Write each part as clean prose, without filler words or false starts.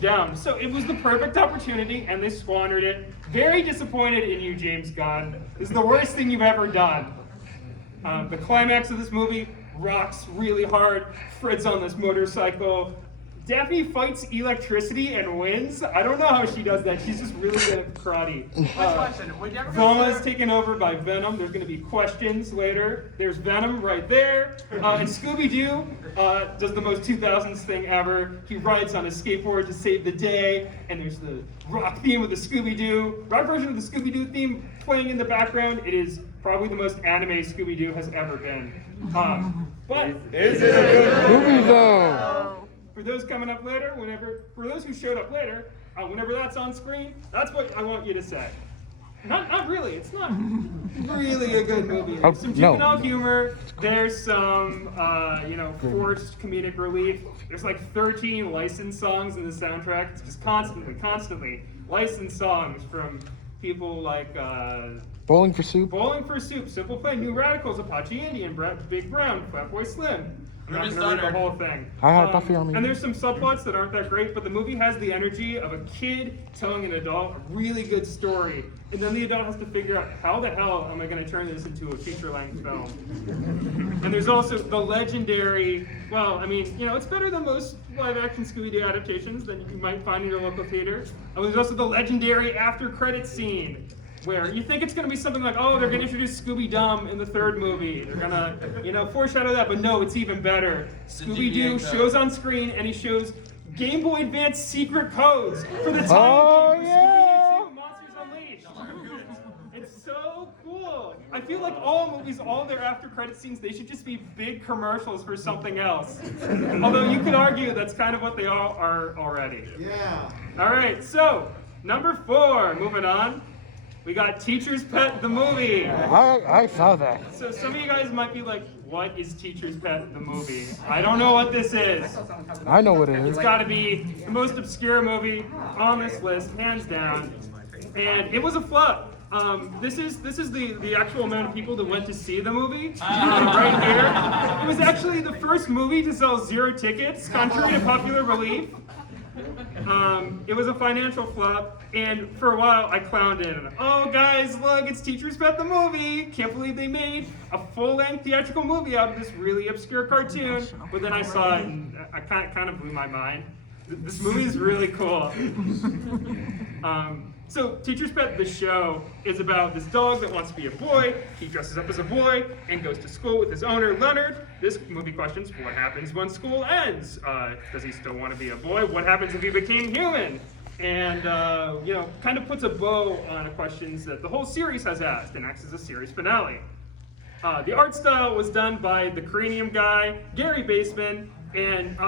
down. So it was the perfect opportunity, and they squandered it. Very disappointed in you, James Gunn. This is the worst thing you've ever done. The climax of this movie rocks really hard. Fred's on this motorcycle. Daphne fights electricity and wins. I don't know how she does that. She's just really good at karate. Velma's taken over by Venom. There's going to be questions later. There's Venom right there. And Scooby-Doo does the most 2000s thing ever. He rides on a skateboard to save the day. And there's the rock theme of the Scooby-Doo. Rock version of the Scooby-Doo theme playing in the background. It is probably the most anime Scooby-Doo has ever been. But is it a good movie though? For those coming up later, for those who showed up later, whenever that's on screen, that's what I want you to say. Not really. It's not really a good movie. There's some juvenile humor. There's some, forced comedic relief. There's like 13 licensed songs in the soundtrack. It's just constantly licensed songs from people like Bowling for Soup, Simple Plan, New Radicals, Apache Indian, Big Brown, Fatboy Slim. I'm not going to read the whole thing. And there's some subplots that aren't that great, but the movie has the energy of a kid telling an adult a really good story. And then the adult has to figure out, how the hell am I going to turn this into a feature-length film? And there's also the legendary, it's better than most live-action Scooby-Doo adaptations that you might find in your local theater. There's also the legendary after-credits scene, where you think it's going to be something like, oh, they're going to introduce Scooby-Dum in the third movie. They're going to, foreshadow that, but no, it's even better. Scooby-Doo shows on screen, and he shows Game Boy Advance secret codes for the time Scooby-Doo Monsters Unleashed. It's so cool. I feel like all movies, all their after-credit scenes, they should just be big commercials for something else. Although you could argue that's kind of what they all are already. Yeah. All right, so, number 4, moving on. We got Teacher's Pet, the movie. I saw that. So some of you guys might be like, what is Teacher's Pet, the movie? I don't know what this is. I know what it is. It's got to be the most obscure movie on this list, hands down. And it was a flop. This is the actual amount of people that went to see the movie right here. It was actually the first movie to sell 0 tickets, contrary to popular belief. It was a financial flop, and for a while I clowned it. Oh guys, look, it's Teacher's Pet the movie. Can't believe they made a full-length theatrical movie out of this really obscure cartoon. But then I saw it, and I kind of blew my mind. This movie is really cool. So Teacher's Pet, the show, is about this dog that wants to be a boy. He dresses up as a boy and goes to school with his owner, Leonard. This movie questions, what happens when school ends? Does he still want to be a boy? What happens if he became human? And, kind of puts a bow on questions that the whole series has asked and acts as a series finale. The art style was done by the Cranium guy, Gary Baseman, and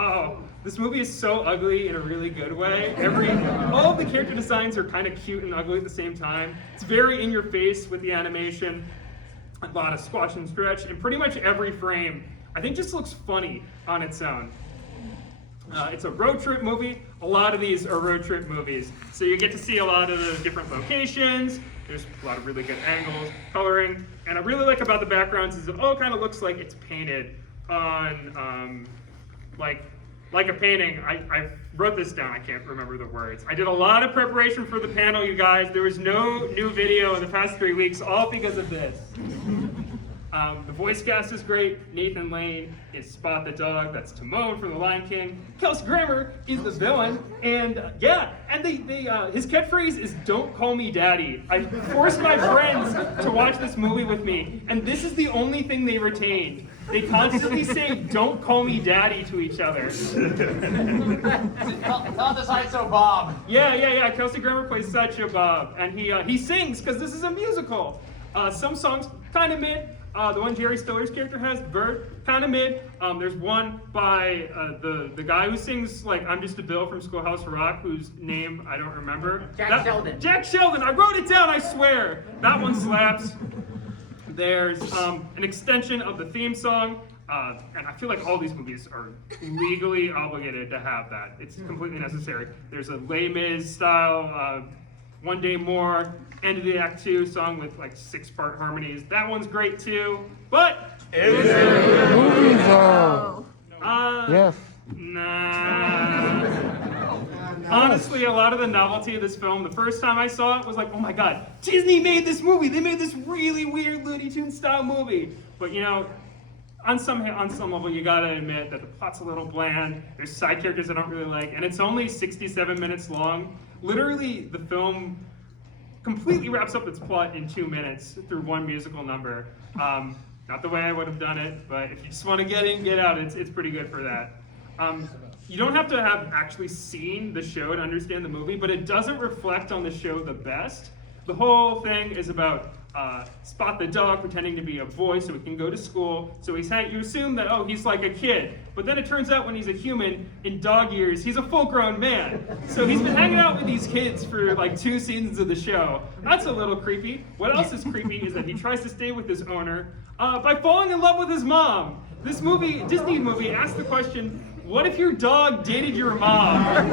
this movie is so ugly in a really good way. All of the character designs are kind of cute and ugly at the same time. It's very in your face with the animation, a lot of squash and stretch, and pretty much every frame, I think, just looks funny on its own. It's a road trip movie. A lot of these are road trip movies. So you get to see a lot of the different locations. There's a lot of really good angles, coloring. And I really like about the backgrounds is it all kind of looks like it's painted on, like a painting. I wrote this down, I can't remember the words. I did a lot of preparation for the panel, you guys. There was no new video in the past 3 weeks, all because of this. The voice cast is great. Nathan Lane is Spot the dog. That's Timon from The Lion King. Kelsey Grammer is the villain. And his catchphrase is "Don't call me daddy." I forced my friends to watch this movie with me, and this is the only thing they retained. They constantly say "Don't call me daddy" to each other. Tell the Sideshow Bob. Yeah. Kelsey Grammer plays Sideshow Bob, and he sings because this is a musical. Some songs kind of mid. The one Jerry Stiller's character has, Bird, kind of mid. There's one by the guy who sings like "I'm Just a Bill" from Schoolhouse Rock, whose name I don't remember. Jack Sheldon. Jack Sheldon. I wrote it down. I swear. That one slaps. There's an extension of the theme song, and I feel like all these movies are legally obligated to have that. It's completely necessary. There's a Les Mis style. One Day More, end of the Act 2 song with like 6-part harmonies. That one's great too, but is it a movie though? Yes. Nah. Honestly, a lot of the novelty of this film, the first time I saw it was like, oh my god, Disney made this movie. They made this really weird Looney Tunes style movie. But you know, on some level, you gotta admit that the plot's a little bland. There's side characters I don't really like, and it's only 67 minutes long. Literally, the film completely wraps up its plot in 2 minutes through one musical number. Not the way I would have done it, but if you just want to get in, get out, it's pretty good for that. You don't have to have actually seen the show to understand the movie, but it doesn't reflect on the show the best. The whole thing is about Spot the dog pretending to be a boy so he can go to school. So you assume that, oh, he's like a kid. But then it turns out when he's a human, in dog years, he's a full-grown man. So he's been hanging out with these kids for like 2 seasons of the show. That's a little creepy. What else is creepy is that he tries to stay with his owner by falling in love with his mom. This Disney movie, asks the question, what if your dog dated your mom?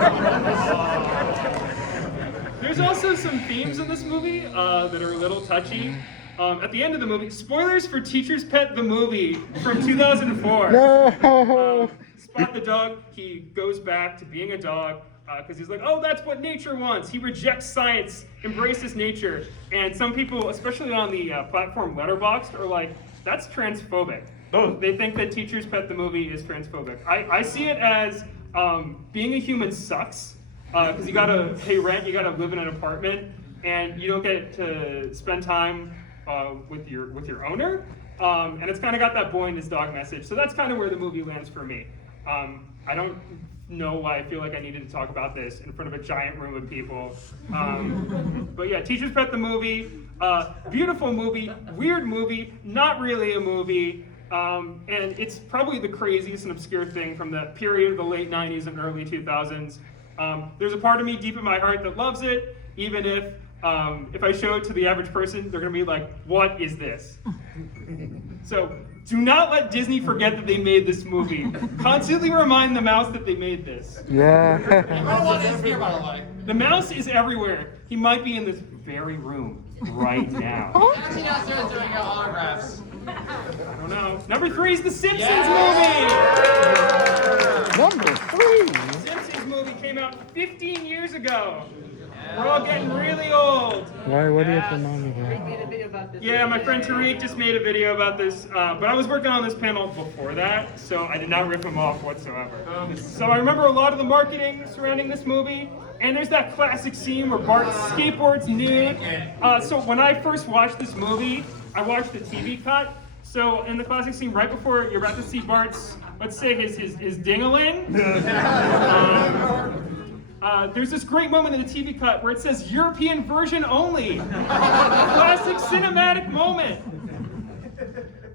There's also some themes in this movie that are a little touchy. At the end of the movie, spoilers for Teacher's Pet the movie from 2004. No. Spot the dog, he goes back to being a dog because he's like, oh, that's what nature wants. He rejects science, embraces nature. And some people, especially on the platform Letterboxd, are like, that's transphobic. They think that Teacher's Pet the movie is transphobic. I see it as being a human sucks. Because you gotta pay rent, you gotta live in an apartment, and you don't get to spend time with your owner. And it's kind of got that boy and his dog message. So that's kind of where the movie lands for me. I don't know why I feel like I needed to talk about this in front of a giant room of people. But yeah, Teacher's Pet the movie, beautiful movie, weird movie, not really a movie. And it's probably the craziest and obscure thing from the period of the late 90s and early 2000s. There's a part of me deep in my heart that loves it, even if I show it to the average person, they're gonna be like, what is this? So do not let Disney forget that they made this movie. Constantly remind the mouse that they made this. Yeah. The mouse is everywhere. He might be in this very room right now. Actually, downstairs doing autographs. I don't know. Number 3 is the Simpsons movie. Number 3. Simpsons movie came out 15 years ago. We're all getting really old. Why? What do you have to remind me here? Yeah, my friend Tariq just made a video about this, but I was working on this panel before that, so I did not rip him off whatsoever. So I remember a lot of the marketing surrounding this movie, and there's that classic scene where Bart skateboards nude. So when I first watched this movie, I watched the TV cut. So in the classic scene, right before you're about to see Bart's, let's say his ding-a-ling, there's this great moment in the TV cut where it says European version only. Classic cinematic moment.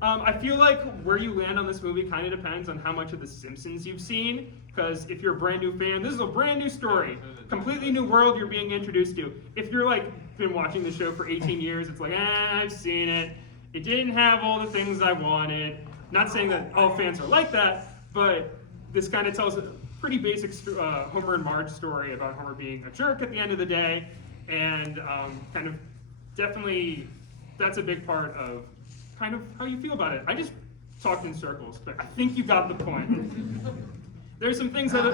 I feel like where you land on this movie kind of depends on how much of The Simpsons you've seen, because if you're a brand new fan, this is a brand new story, completely new world you're being introduced to. If you're like been watching the show for 18 years, it's like, I've seen it. It didn't have all the things I wanted. Not saying that all fans are like that, but this kind of tells a pretty basic Homer and Marge story about Homer being a jerk at the end of the day, and kind of definitely that's a big part of kind of how you feel about it. I just talked in circles, but I think you got the point. There's some things as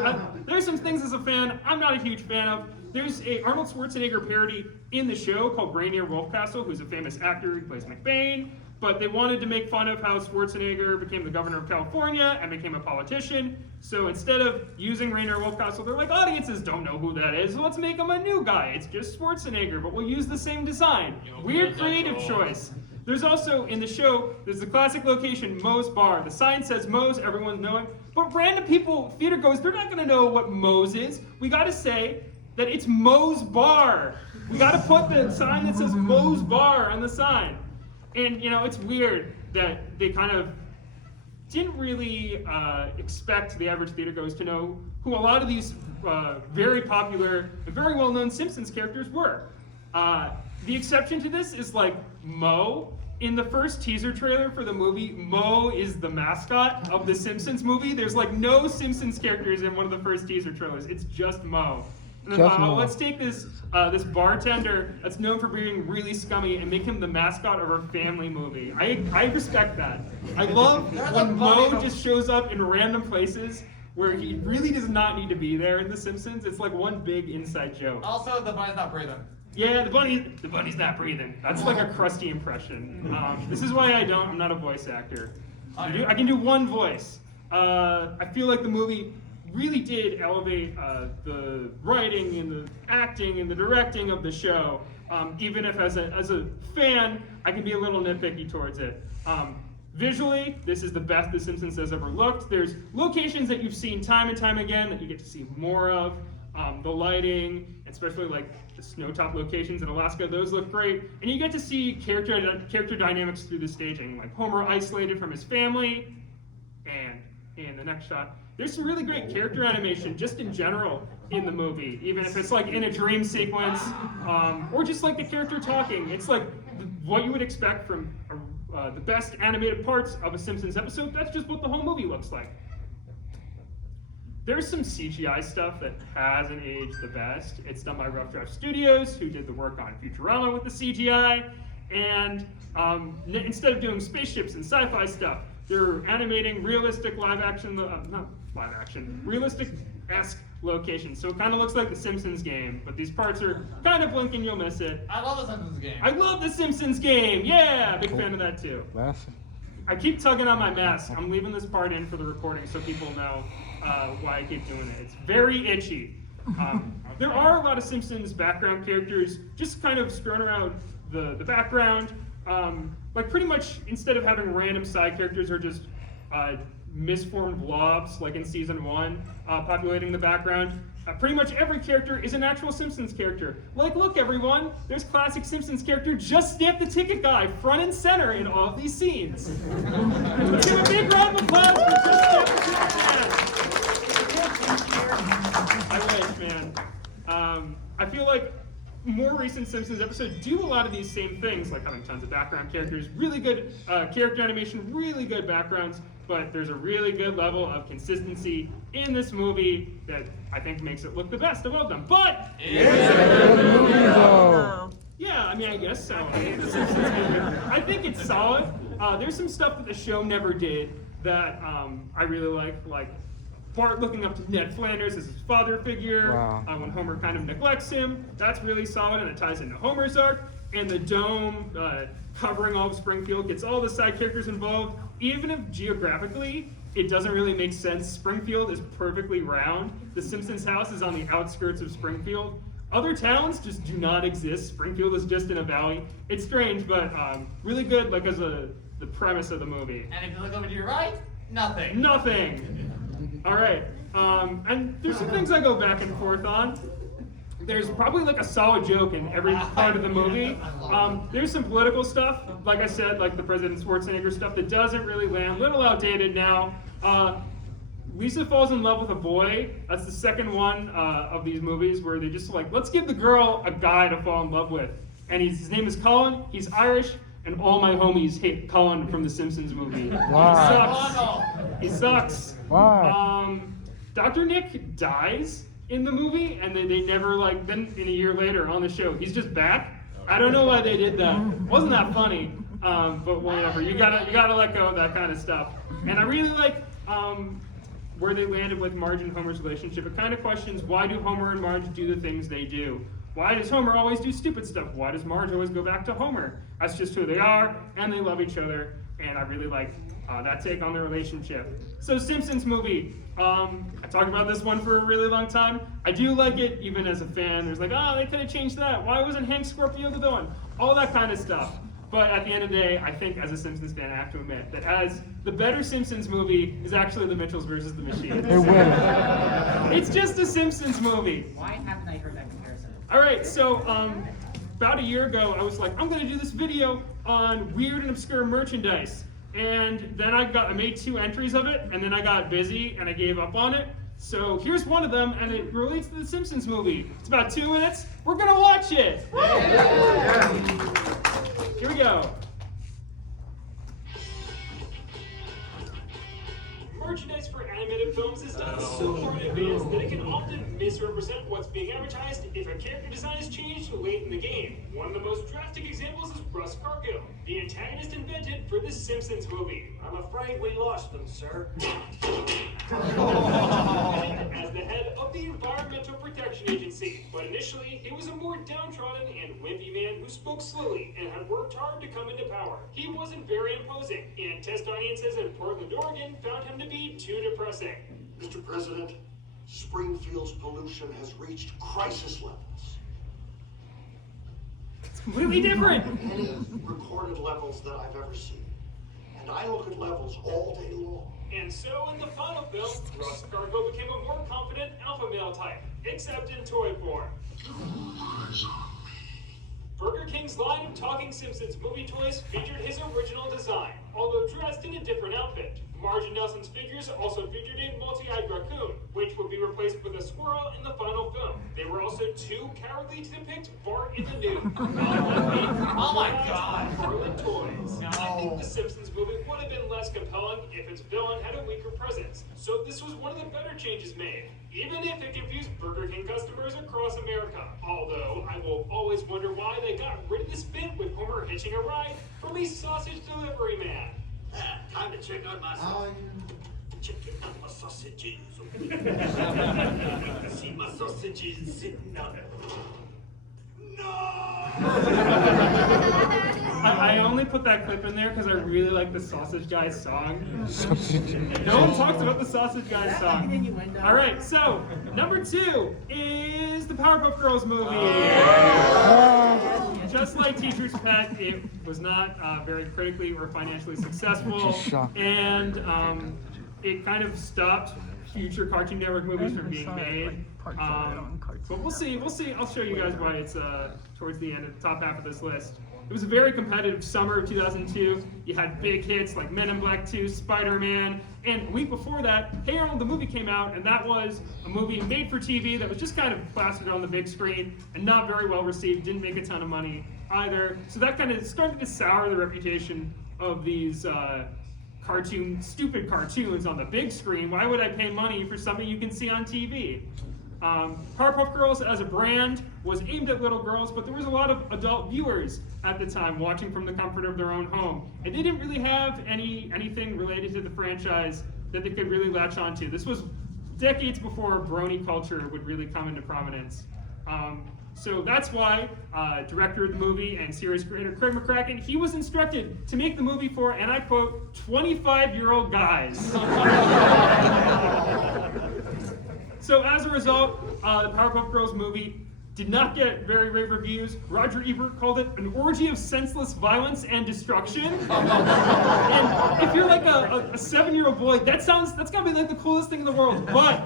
a fan I'm not a huge fan of. There's a Arnold Schwarzenegger parody in the show called Rainier Wolfcastle, who's a famous actor who plays McBain, but they wanted to make fun of how Schwarzenegger became the governor of California and became a politician. So instead of using Rainier Wolfcastle, they're like, audiences don't know who that is, so let's make him a new guy. It's just Schwarzenegger, but we'll use the same design. Weird creative choice. There's also, in the show, there's the classic location, Moe's Bar. The sign says Moe's, everyone's knowing, but random people, theater goers, they're not gonna know what Moe's is. We gotta say that it's Moe's Bar. We gotta put the sign that says Moe's Bar on the sign. And you know, it's weird that they kind of didn't really expect the average theater goers to know who a lot of these very popular and very well-known Simpsons characters were. The exception to this is like Moe. In the first teaser trailer for the movie, Moe is the mascot of the Simpsons movie. There's like no Simpsons characters in one of the first teaser trailers. It's just Moe. And then, let's take this bartender that's known for being really scummy and make him the mascot of our family movie. I respect that. I love when Moe just shows up in random places where he really does not need to be there in The Simpsons. It's like one big inside joke. Also, the bunny's not breathing. Yeah, the bunny's not breathing. That's like a crusty impression. This is why I'm not a voice actor. I can do one voice. I feel like the movie really did elevate the writing and the acting and the directing of the show. Even if as a fan, I can be a little nitpicky towards it. Visually, this is the best The Simpsons has ever looked. There's locations that you've seen time and time again that you get to see more of. The lighting, especially like the snowtop locations in Alaska, those look great. And you get to see character dynamics through the staging, like Homer isolated from his family, and in the next shot, there's some really great character animation just in general in the movie, even if it's like in a dream sequence, or just like the character talking. It's like what you would expect from the best animated parts of a Simpsons episode. That's just what the whole movie looks like. There's some CGI stuff that hasn't aged the best. It's done by Rough Draft Studios, who did the work on Futurama with the CGI, and instead of doing spaceships and sci-fi stuff, they're animating realistic realistic-esque locations. So it kind of looks like the Simpsons game, but these parts are kind of blinking, you'll miss it. I love the Simpsons game. I love the Simpsons game, yeah! Big fan of that too. I keep tugging on my mask. I'm leaving this part in for the recording so people know why I keep doing it. It's very itchy. There are a lot of Simpsons background characters just kind of strewn around the background. Like pretty much instead of having random side characters or just misformed blobs like in season 1 populating the background, pretty much every character is an actual Simpsons character. Like, look everyone, there's classic Simpsons character Just Stamp the Ticket guy front and center in all of these scenes. Let's give a big round of applause for Just Stamp the Ticket man. I wish, man. I feel like more recent Simpsons episodes do a lot of these same things, like having tons of background characters, really good character animation, really good backgrounds, but there's a really good level of consistency in this movie that I think makes it look the best of all of them. But yeah, I mean, I guess so. I think it's solid. There's some stuff that the show never did that I really like Bart looking up to Ned Flanders as his father figure, when Homer kind of neglects him. That's really solid, and it ties into Homer's arc. And the dome covering all of Springfield gets all the side characters involved. Even if geographically it doesn't really make sense, Springfield is perfectly round. The Simpsons house is on the outskirts of Springfield. Other towns just do not exist. Springfield is just in a valley. It's strange, but really good, like as the premise of the movie. And if you look over to your right, nothing. Nothing. All right, and there's some things I go back and forth on. There's probably like a solid joke in every part of the movie. There's some political stuff, like I said, like the President Schwarzenegger stuff that doesn't really land, a little outdated now. Lisa falls in love with a boy. That's the second one of these movies where they're just like, let's give the girl a guy to fall in love with. And his name is Colin, he's Irish, and all my homies hate Colin from the Simpsons movie. Wow. He sucks. Wow. Dr. Nick dies in the movie, and they never, like, then in a year later on the show, he's just back. I don't know why they did that. Wasn't that funny? But whatever. You gotta let go of that kind of stuff. And I really like where they landed with Marge and Homer's relationship. It kind of questions, why do Homer and Marge do the things they do? Why does Homer always do stupid stuff? Why does Marge always go back to Homer? That's just who they are, and they love each other, and I really like that take on their relationship. So Simpsons movie, I talked about this one for a really long time. I do like it, even as a fan. There's like, oh, they could have changed that. Why wasn't Hank Scorpio the villain? All that kind of stuff. But at the end of the day, I think as a Simpsons fan, I have to admit that as the better Simpsons movie is actually The Mitchells versus the Machines. It will. It's just a Simpsons movie. Why haven't I heard that comparison? All right, so about a year ago, I was like, I'm going to do this video on weird and obscure merchandise. And then I made 2 entries of it, and then I got busy and I gave up on it. So here's one of them, and it relates to the Simpsons movie. It's about 2 minutes. We're going to watch it. Yeah. Here we go. Merchandise for animated films is done so far in advance that it can often misrepresent what's being advertised if a character design is changed late in the game. One of the most drastic examples is Russ Garfield, the antagonist invented for the Simpsons movie. I'm afraid we lost them, sir. as the head of the Environmental Protection Agency. But initially, he was a more downtrodden and wimpy man who spoke slowly and had worked hard to come into power. He wasn't very imposing, and test audiences in Portland, Oregon found him to be too depressing. Mr. President, Springfield's pollution has reached crisis levels. It's completely different. Any recorded levels that I've ever seen. And I look at levels all day long. And so in the final film, Ross Gargoyle became a more confident alpha male type, except in toy form. Burger King's line of talking Simpsons movie toys featured his original design, although dressed in a different outfit. Marge and Nelson's figures also featured a multi-eyed raccoon, which would be replaced with a squirrel in the final film. They were also too cowardly to depict Bart in the nude. Oh my God. Harlan toys. I think the Simpsons movie would have been less compelling if its villain had a weaker presence. So this was one of the better changes made, even if it confused Burger King customers across America. Although I will always wonder why they got rid of this bit with Homer hitching a ride from a sausage delivery man. Time to check out my sausage. Checking out my sausages. See my sausages sitting up. I only put that clip in there because I really like the Sausage Guy song. No one talks about the Sausage Guy song. All right, so number 2 is the Powerpuff Girls movie. Just like Teacher's Pet, it was not very critically or financially successful, and it kind of stopped future Cartoon Network movies from being made. But we'll see. I'll show you guys why it's towards the end, at the top half of this list. It was a very competitive summer of 2002. You had big hits like Men in Black 2, Spider-Man, and a week before that, Hey Arnold the movie came out, and that was a movie made for TV that was just kind of plastered on the big screen and not very well received, didn't make a ton of money either. So that kind of started to sour the reputation of these stupid cartoons on the big screen. Why would I pay money for something you can see on TV? Powerpuff Girls as a brand was aimed at little girls, but there was a lot of adult viewers at the time watching from the comfort of their own home. And they didn't really have anything related to the franchise that they could really latch onto. This was decades before brony culture would really come into prominence. So that's why director of the movie and series creator Craig McCracken, he was instructed to make the movie for, and I quote, 25-year-old guys. So as a result, the Powerpuff Girls movie did not get very rave reviews. Roger Ebert called it an orgy of senseless violence and destruction. And if you're like a 7-year-old boy, that's gotta be like the coolest thing in the world. But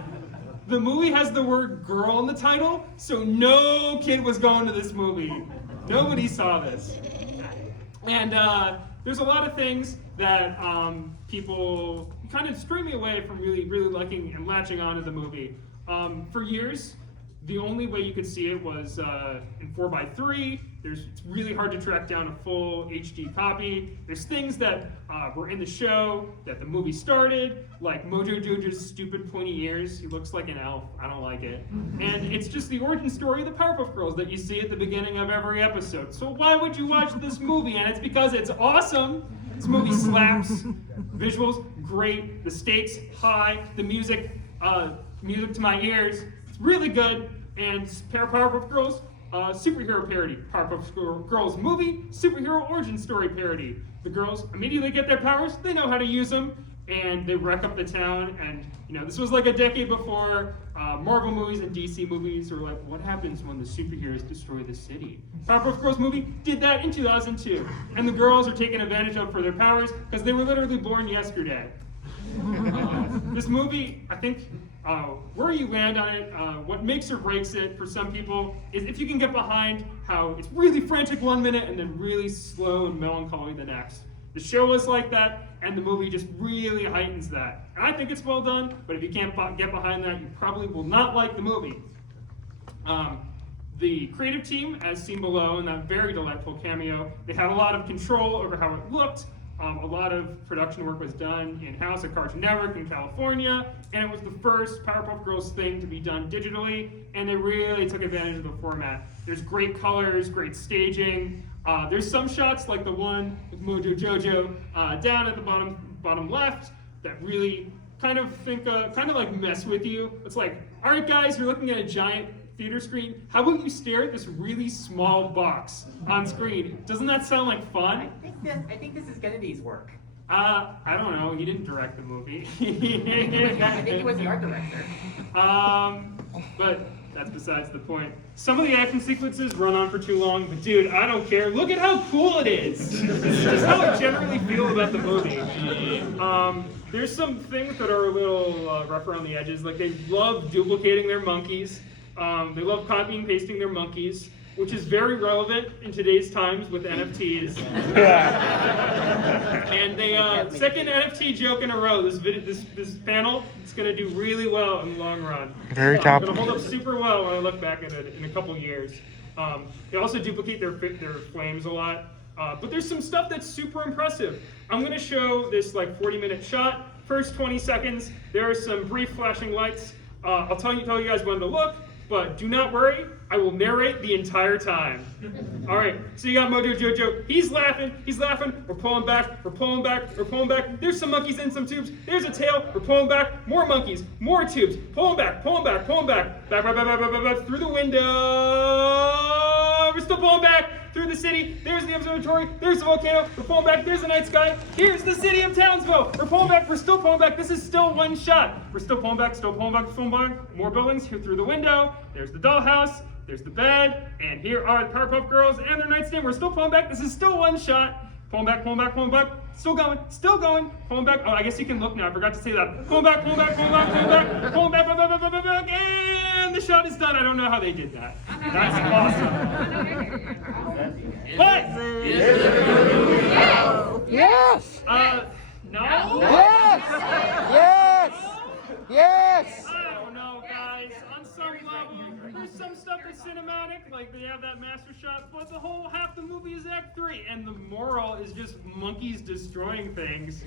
the movie has the word girl in the title, so no kid was going to this movie. Nobody saw this. And there's a lot of things that people kind of stray me away from really liking and latching onto the movie. For years, the only way you could see it was in 4:3. It's really hard to track down a full HD copy. There's things that were in the show that the movie started, like Mojo Jojo's stupid pointy ears. He looks like an elf. I don't like it. And it's just the origin story of the Powerpuff Girls that you see at the beginning of every episode. So why would you watch this movie? And it's because it's awesome. This movie slaps. Visuals, great. The stakes, high. The music to my ears. It's really good. And Powerpuff Girls, superhero parody. Powerpuff Girls movie, superhero origin story parody. The girls immediately get their powers, they know how to use them, and they wreck up the town. And this was like a decade before Marvel movies and DC movies were like, what happens when the superheroes destroy the city? Powerpuff Girls movie did that in 2002. And the girls are taken advantage of for their powers because they were literally born yesterday. This movie, I think, where you land on it, what makes or breaks it for some people is if you can get behind how it's really frantic 1 minute and then really slow and melancholy the next. The show is like that, and the movie just really heightens that. And I think it's well done, but if you can't get behind that, you probably will not like the movie. The creative team, as seen below in that very delightful cameo, they had a lot of control over how it looked. A lot of production work was done in-house at Cartoon Network in California, and it was the first Powerpuff Girls thing to be done digitally, and they really took advantage of the format. There's great colors, great staging. There's some shots like the one with Mojo Jojo down at the bottom left that really kind of like mess with you. It's like, all right, guys, you're looking at a giant theater screen. How about you stare at this really small box on screen? Doesn't that sound like fun? I think this is Kennedy's work. I don't know. He didn't direct the movie. I think he was the art director. But that's besides the point. Some of the action sequences run on for too long, but dude, I don't care. Look at how cool it is. This is just how I generally feel about the movie. There's some things that are a little rough around the edges. Like, they love duplicating their monkeys. They love copying and pasting their monkeys, which is very relevant in today's times with NFTs. And they second NFT joke in a row. This panel is going to do really well in the long run. Very It's topical. going to hold up super well when I look back at it in a couple years. They also duplicate their flames a lot. But there's some stuff that's super impressive. I'm going to show this like 40-minute shot. First 20 seconds, there are some brief flashing lights. I'll tell you guys when to look. But do not worry, I will narrate the entire time. All right, so you got Mojo Jojo. He's laughing. We're pulling back. There's some monkeys in some tubes. There's a tail. We're pulling back. More monkeys. More tubes. Pulling back. Back. Through the window. We're still pulling back. Through the city. There's the observatory. There's the volcano. We're pulling back. There's the night sky. Here's the city of Townsville. We're pulling back. We're still pulling back. This is still one shot. We're still pulling back. More buildings here through the window. There's the dollhouse. There's the bed. And here are the Powerpuff Girls and their nightstand. We're still pulling back. This is still one shot. Pulling back. Still going. Pulling back. Oh, I guess you can look now. I forgot to say that. Pulling back. Pulling back. And the shot is done. I don't know how they did that. That's awesome. What? Yes! No? Yes! I don't know, guys. On some level, there's some stuff that's cinematic, like they have that master shot, but the whole half the movie is Act 3, and the moral is just monkeys destroying things.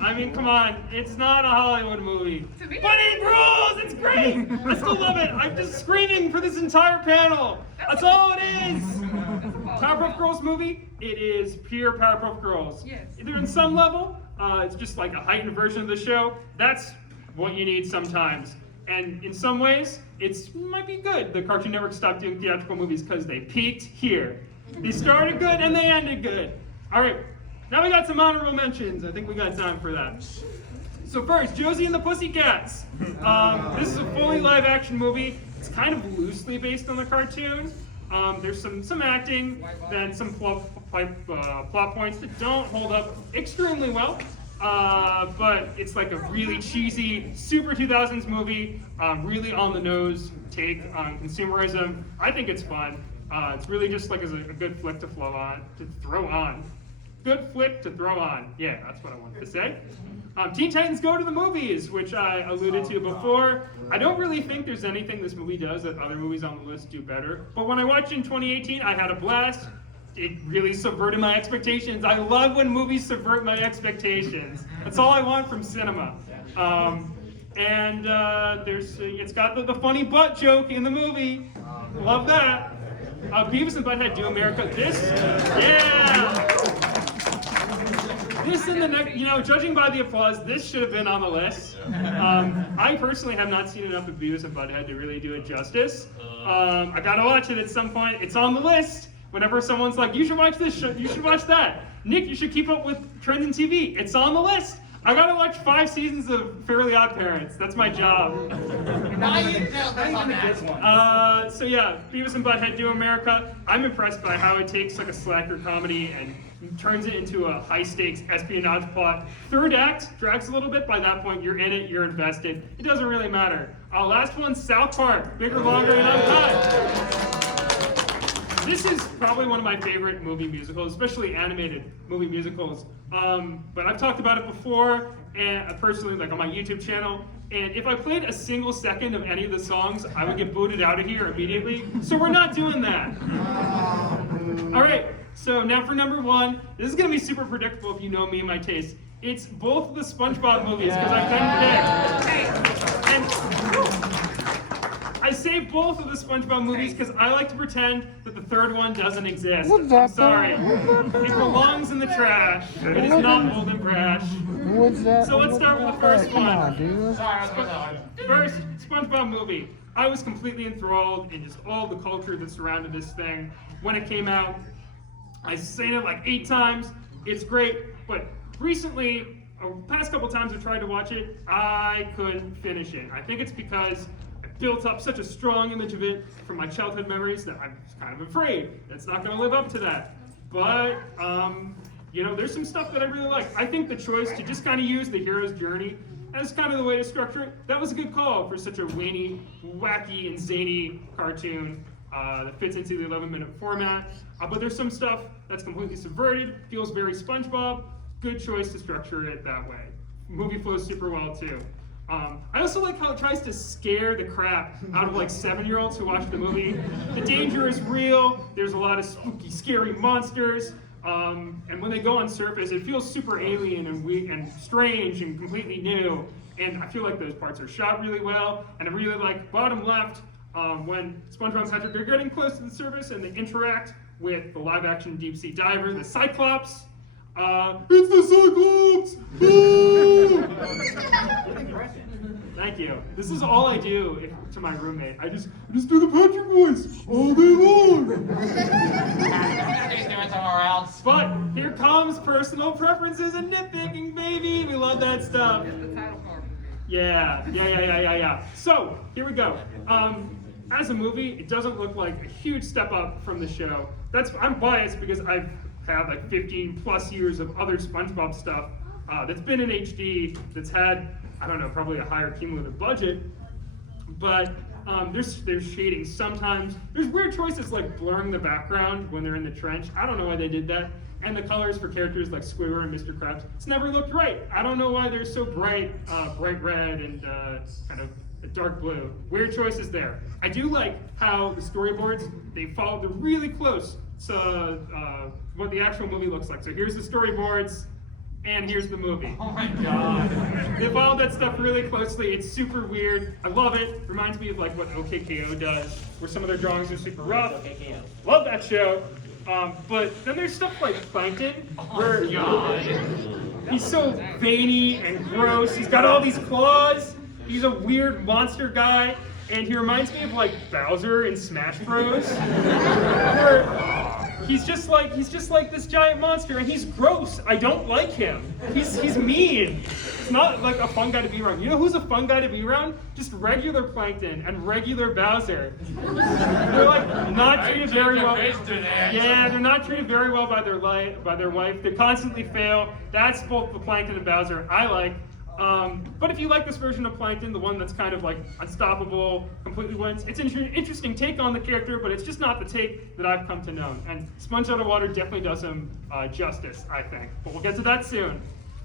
I mean, come on, it's not a Hollywood movie. But it rules! It's great! I still love it. I'm just screaming for this entire panel. That's all it is. Powerpuff Girls movie, it is pure Powerpuff Girls. Yes. Either in some level, it's just like a heightened version of the show. That's what you need sometimes. And in some ways, it might be good. The Cartoon Network stopped doing theatrical movies because they peaked here. They started good and they ended good. All right, now we got some honorable mentions. I think we got time for that. So first, Josie and the Pussycats. This is a fully live action movie. It's kind of loosely based on the cartoon. There's some acting, then some plot points that don't hold up extremely well. But it's like a really cheesy, super 2000s movie, really on the nose take on consumerism. I think it's fun. It's really just like a good flick to throw on. Good flick to throw on. Yeah, that's what I wanted to say. Teen Titans Go to the Movies, which I alluded to before. I don't really think there's anything this movie does that other movies on the list do better. But when I watched it in 2018, I had a blast. It really subverted my expectations. I love when movies subvert my expectations. That's all I want from cinema. It's got the funny butt joke in the movie. Love that. Beavis and Butthead Do America. This and the next, judging by the applause, this should have been on the list. I personally have not seen enough of Beavis and Butthead to really do it justice. I gotta watch it at some point. It's on the list. Whenever someone's like, you should watch this show, you should watch that. Nick, you should keep up with trends in TV. It's on the list. I gotta watch 5 seasons of Fairly Odd Parents. That's my job. So yeah, Beavis and Butthead Do America. I'm impressed by how it takes like a slacker comedy and turns it into a high-stakes espionage plot. Third act drags a little bit. By that point, you're in it, you're invested. It doesn't really matter. Last one, South Park. Bigger, longer, and uncut. This is probably one of my favorite movie musicals, especially animated movie musicals. But I've talked about it before, and personally, like on my YouTube channel. And if I played a single second of any of the songs, I would get booted out of here immediately. So we're not doing that. All right. So now for number 1. This is gonna be super predictable if you know me and my taste. It's both the SpongeBob movies because I couldn't pick. And I say both of the SpongeBob movies because I like to pretend that the third one doesn't exist. What's I'm that? sorry. It belongs in the trash. It is not old and brash. What's that? So let's start with the first Come one. on, dude. First, SpongeBob movie. I was completely enthralled in just all the culture that surrounded this thing. When it came out, I've seen it like 8 times. It's great, but recently, past couple times I've tried to watch it, I couldn't finish it. I think it's because I built up such a strong image of it from my childhood memories that I'm kind of afraid that's not going to live up to that. But, there's some stuff that I really like. I think the choice to just kind of use the hero's journey as kind of the way to structure it, that was a good call for such a wacky, and zany cartoon that fits into the 11-minute format. But there's some stuff that's completely subverted, feels very SpongeBob. Good choice to structure it that way. Movie flows super well too. I also like how it tries to scare the crap out of like 7-year-olds who watch the movie. The danger is real. There's a lot of spooky, scary monsters. And when they go on surface, it feels super alien and weak and strange and completely new. And I feel like those parts are shot really well. And I really like bottom left when SpongeBob and Patrick are getting close to the surface and they interact with the live-action deep-sea diver, the Cyclops. It's the Cyclops! Thank you. This is all I do to my roommate. I just do the Patrick voice all day long. He's doing somewhere else. But here comes personal preferences and nitpicking, baby. We love that stuff. Yeah. So here we go. As a movie, it doesn't look like a huge step up from the show. I'm biased because I've had like 15 plus years of other SpongeBob stuff that's been in HD, that's had, I don't know, probably a higher cumulative budget, but there's shading sometimes. There's weird choices like blurring the background when they're in the trench. I don't know why they did that. And the colors for characters like Squidward and Mr. Krabs, it's never looked right. I don't know why they're so bright red and kind of a dark blue. Weird choices there. I do like how the storyboards, they're really close to what the actual movie looks like. So here's the storyboards, and here's the movie. Oh my god. They followed that stuff really closely. It's super weird. I love it. Reminds me of like what OKKO does, where some of their drawings are super rough. Love that show. But then there's stuff like Plankton, where he's so veiny and gross. He's got all these claws. He's a weird monster guy, and he reminds me of like Bowser in Smash Bros. Where he's just like this giant monster, and he's gross. I don't like him. He's mean. It's not like a fun guy to be around. You know who's a fun guy to be around? Just regular Plankton and regular Bowser. They're like not treated very well. Yeah, they're not treated very well by their wife. They constantly fail. That's both the Plankton and Bowser I like. But if you like this version of Plankton, the one that's kind of like unstoppable, completely wins, it's an interesting take on the character, but it's just not the take that I've come to know. And Sponge Out of Water definitely does him justice, I think. But we'll get to that soon.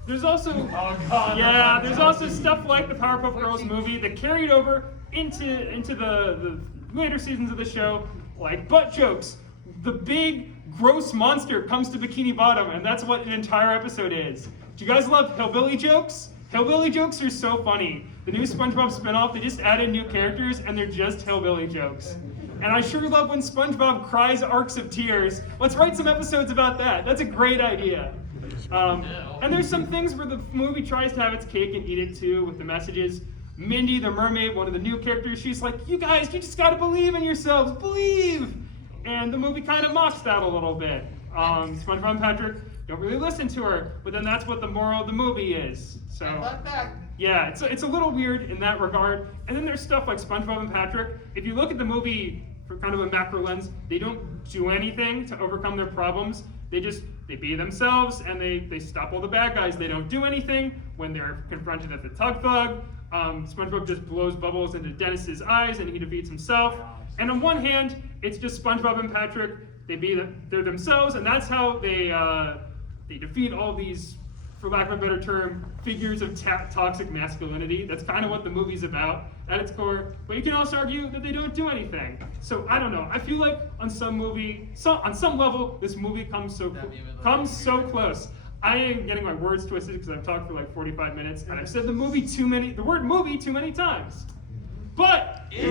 There's also, there's also stuff like the Powerpuff Girls movie that carried over into the later seasons of the show, like butt jokes. The big, gross monster comes to Bikini Bottom, and that's what an entire episode is. Do you guys love hillbilly jokes? Hillbilly jokes are so funny. The new SpongeBob spinoff, they just added new characters, and they're just hillbilly jokes. And I sure love when SpongeBob cries arcs of tears. Let's write some episodes about that. That's a great idea. And there's some things where the movie tries to have its cake and eat it too, with the messages. Mindy, the mermaid, one of the new characters, she's like, you guys, you just gotta believe in yourselves, believe! And the movie kind of mocks that a little bit. SpongeBob and Patrick don't really listen to her, but then that's what the moral of the movie is. So yeah, it's a little weird in that regard. And then there's stuff like SpongeBob and Patrick. If you look at the movie for kind of a macro lens, they don't do anything to overcome their problems. They be themselves, and they stop all the bad guys. They don't do anything when they're confronted at the Tug Thug. SpongeBob just blows bubbles into Dennis's eyes, and he defeats himself. And on one hand, it's just SpongeBob and Patrick. They're themselves, and that's how they defeat all these, for lack of a better term, figures of toxic masculinity. That's kind of what the movie's about at its core. But you can also argue that they don't do anything. So I don't know. I feel like on some level, this movie comes so close. I am getting my words twisted because I've talked for like 45 minutes, and I've said the word movie too many times. But yeah,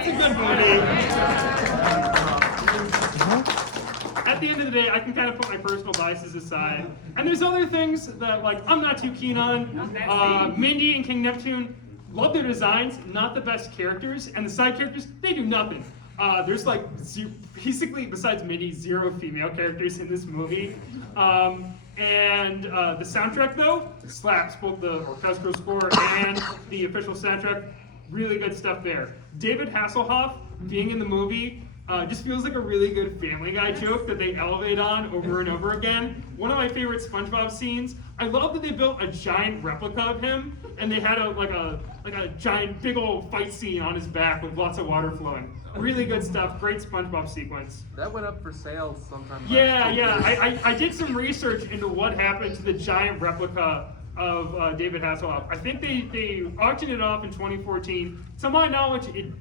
it's a good movie. At the end of the day, I can kind of put my personal biases aside, and there's other things that like I'm not too keen on. Mindy and King Neptune, love their designs, not the best characters, and the side characters, they do nothing. There's like basically, besides Mindy, 0 female characters in this movie. And the soundtrack though slaps, both the orchestral score and the official soundtrack. Really good stuff there. David Hasselhoff being in the movie just feels like a really good Family Guy joke that they elevate on over and over again. One of my favorite SpongeBob scenes. I love that they built a giant replica of him, and they had a giant big old fight scene on his back with lots of water flowing. Really good stuff. Great SpongeBob sequence. That went up for sale sometime. Yeah. I did some research into what happened to the giant replica of David Hasselhoff. I think they auctioned it off in 2014. To my knowledge, it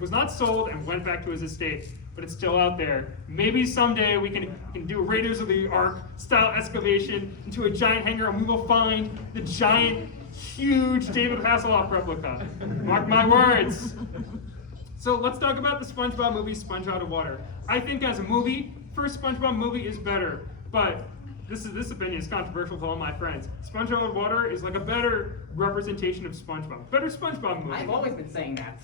was not sold and went back to his estate, but it's still out there. Maybe someday we can do a Raiders of the Ark style excavation into a giant hangar, and we will find the giant, huge David Hasselhoff replica. Mark my words. So let's talk about the SpongeBob movie, Sponge Out of Water. I think as a movie, first SpongeBob movie is better, but this opinion is controversial to all my friends. Sponge Out of Water is like a better representation of SpongeBob. Better SpongeBob movie. I've always been saying that.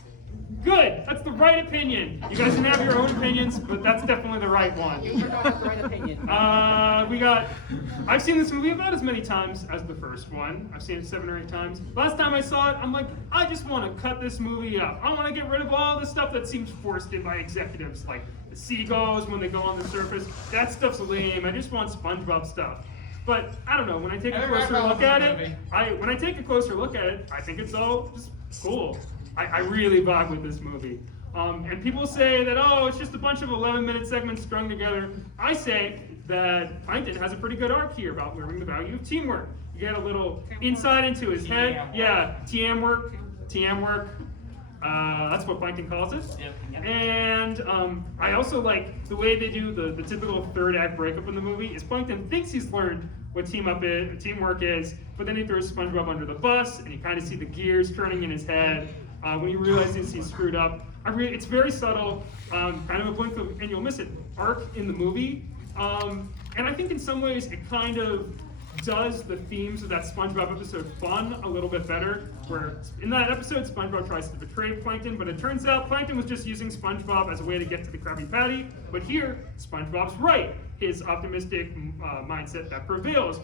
Good! That's the right opinion. You guys can have your own opinions, but that's definitely the right one. You forgot that's the right opinion. I've seen this movie about as many times as the first one. I've seen it 7 or 8 times. Last time I saw it, I'm like, I just want to cut this movie up. I want to get rid of all the stuff that seems forced in by executives, like the seagulls when they go on the surface. That stuff's lame. I just want SpongeBob stuff. But I don't know. When I take a closer look at it, I think it's all just cool. I really vibe with this movie. And people say that, oh, it's just a bunch of 11-minute segments strung together. I say that Plankton has a pretty good arc here about learning the value of teamwork. You get a little insight into his head. Yeah, TM work. That's what Plankton calls it. And I also like the way they do the typical third act breakup in the movie is Plankton thinks he's learned what teamwork is, but then he throws SpongeBob under the bus, and you kind of see the gears turning in his head. When he realizes he's screwed up, it's very subtle, kind of a blink of, and you'll miss it, arc in the movie. And I think in some ways it kind of does the themes of that SpongeBob episode fun a little bit better, where in that episode SpongeBob tries to betray Plankton, but it turns out Plankton was just using SpongeBob as a way to get to the Krabby Patty, but here, SpongeBob's right. His optimistic mindset that prevails,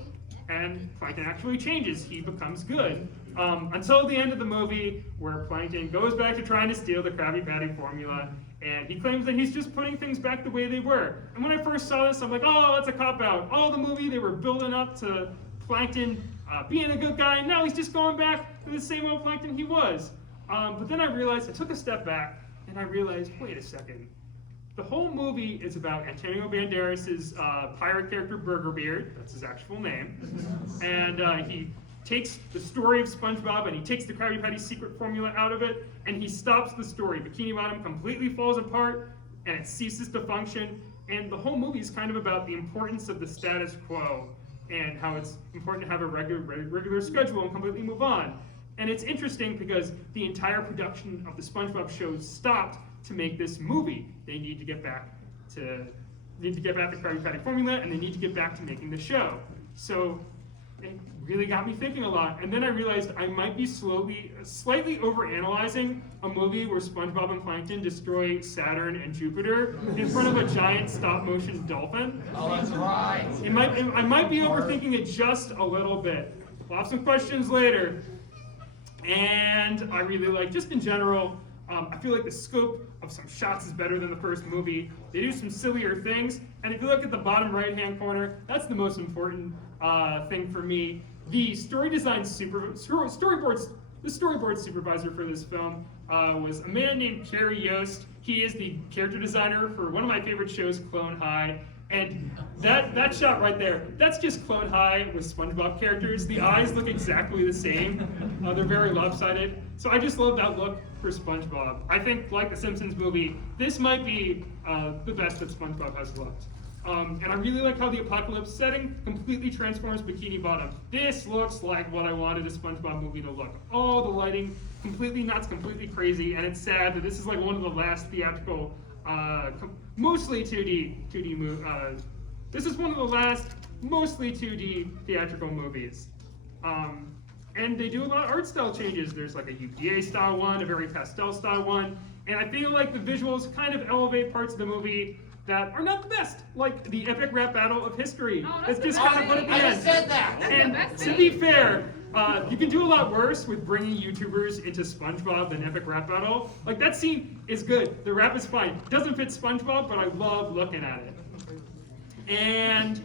and Plankton actually changes. He becomes good. Until the end of the movie, where Plankton goes back to trying to steal the Krabby Patty formula, and he claims that he's just putting things back the way they were. And when I first saw this, I'm like, oh, that's a cop-out. All the movie, they were building up to Plankton being a good guy, and now he's just going back to the same old Plankton he was. But then I realized, I took a step back, and I realized, wait a second. The whole movie is about Antonio Banderas' pirate character Burgerbeard, that's his actual name, and he takes the story of SpongeBob and he takes the Krabby Patty secret formula out of it, and he stops the story. Bikini Bottom completely falls apart, and it ceases to function, and the whole movie is kind of about the importance of the status quo, and how it's important to have a regular schedule and completely move on. And it's interesting because the entire production of the SpongeBob show stopped to make this movie. They need to get back to the Krabby Patty formula, and they need to get back to making the show. So it really got me thinking a lot. And then I realized I might be slightly overanalyzing a movie where SpongeBob and Plankton destroy Saturn and Jupiter in front of a giant stop-motion dolphin. Oh, that's right. I might be overthinking it just a little bit. We'll have some questions later. And I really like, just in general, I feel like the scope of some shots is better than the first movie. They do some sillier things, and if you look at the bottom right-hand corner, that's the most important thing for me. The storyboard supervisor for this film was a man named Kerry Yost. He is the character designer for one of my favorite shows, Clone High. And that shot right there, that's just Clone High with SpongeBob characters. The eyes look exactly the same. They're very lopsided. So I just love that look for SpongeBob. I think, like the Simpsons movie, this might be the best that SpongeBob has left. And I really like how the apocalypse setting completely transforms Bikini Bottom. This looks like what I wanted a SpongeBob movie to look. All the lighting, completely nuts, completely crazy, and it's sad that this is like one of the last theatrical, mostly 2D movies. This is one of the last mostly 2D theatrical movies. And they do a lot of art style changes. There's like a UPA style one, a very pastel style one, and I feel like the visuals kind of elevate parts of the movie that are not the best, like the epic rap battle of history. It's just kind of put at the I end. just said that. And to be fair, you can do a lot worse with bringing YouTubers into SpongeBob than epic rap battle. Like that scene is good. The rap is fine. Doesn't fit SpongeBob, but I love looking at it. And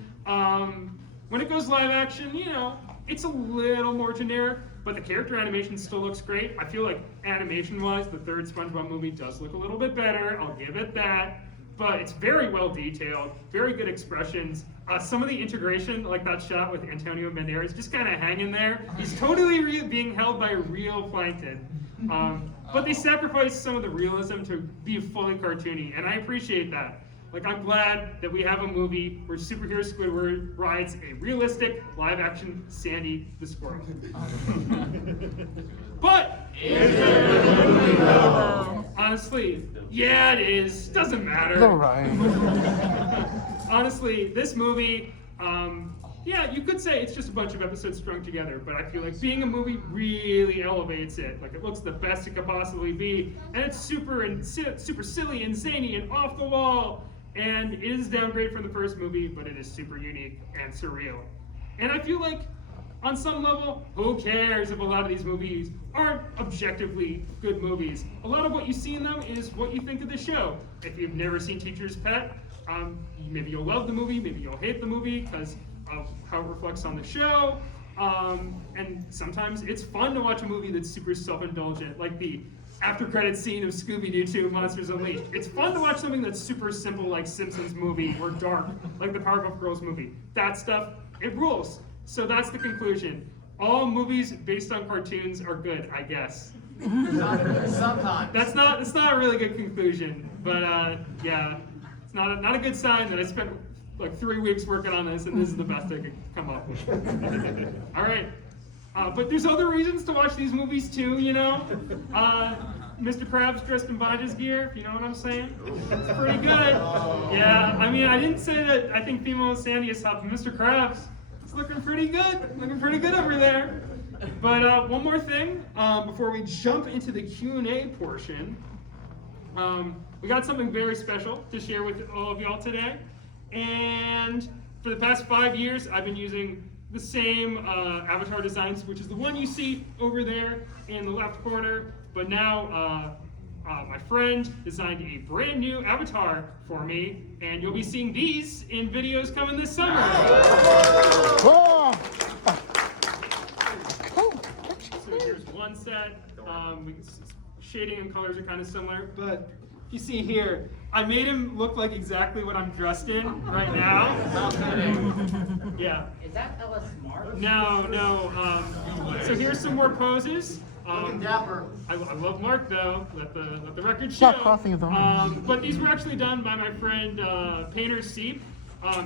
when it goes live action, you know, it's a little more generic, but the character animation still looks great. I feel like animation-wise, the third SpongeBob movie does look a little bit better. I'll give it that. But it's very well detailed, very good expressions. Some of the integration, like that shot with Antonio Banderas, just kind of hanging there. He's totally being held by a real plankton. But they sacrificed some of the realism to be fully cartoony, and I appreciate that. Like, I'm glad that we have a movie where superhero Squidward rides a realistic, live-action Sandy the Squirrel. But, honestly, yeah, it is. Doesn't matter. All right. Honestly, this movie, yeah, you could say it's just a bunch of episodes strung together, but I feel like being a movie really elevates it. Like, it looks the best it could possibly be, and it's super silly and zany and off the wall. And it is a downgrade from the first movie, but it is super unique and surreal. And I feel like, on some level, who cares if a lot of these movies aren't objectively good movies? A lot of what you see in them is what you think of the show. If you've never seen Teacher's Pet, maybe you'll love the movie, maybe you'll hate the movie because of how it reflects on the show. And sometimes it's fun to watch a movie that's super self-indulgent, like the after-credits scene of Scooby-Doo 2 Monsters Unleashed. It's fun to watch something that's super simple like Simpsons Movie or dark like the Powerpuff Girls movie. That stuff, it rules. So that's the conclusion. All movies based on cartoons are good, I guess. Sometimes. That's not a really good conclusion, but yeah, it's not a good sign that I spent like 3 weeks working on this and this is the best I could come up with. All right. But there's other reasons to watch these movies too, you know? Mr. Krabs dressed in Bonda's gear, if you know what I'm saying? It's pretty good. Yeah, I mean, I didn't say that I think Female Sandy is hot, but Mr. Krabs, it's looking pretty good. Looking pretty good over there. But one more thing, before we jump into the Q&A portion. We got something very special to share with all of y'all today. And for the past 5 years, I've been using the same avatar designs, which is the one you see over there in the left corner. But now my friend designed a brand new avatar for me, and you'll be seeing these in videos coming this summer. Oh. So here's one set. Shading and colors are kind of similar, but you see here, I made him look like exactly what I'm dressed in right now. Yeah. Is that Ella Smart? No. So here's some more poses. Looking dapper. I love Mark though. Let the record show. Stop crossing his arms. But these were actually done by my friend Painter Seep.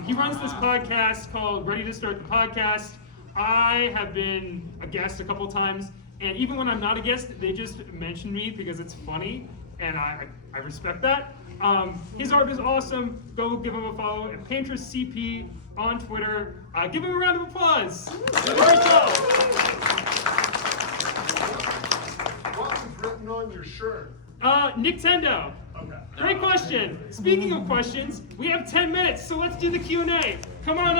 He runs this podcast called Ready to Start the Podcast. I have been a guest a couple times, and even when I'm not a guest, they just mention me because it's funny, and I respect that. His art is awesome. Go give him a follow at Painter CP on Twitter. Give him a round of applause. Great job. What was written on your shirt? Nicktendo. Okay. Great question. Speaking of questions, we have 10 minutes, so let's do the Q&A. Come on up.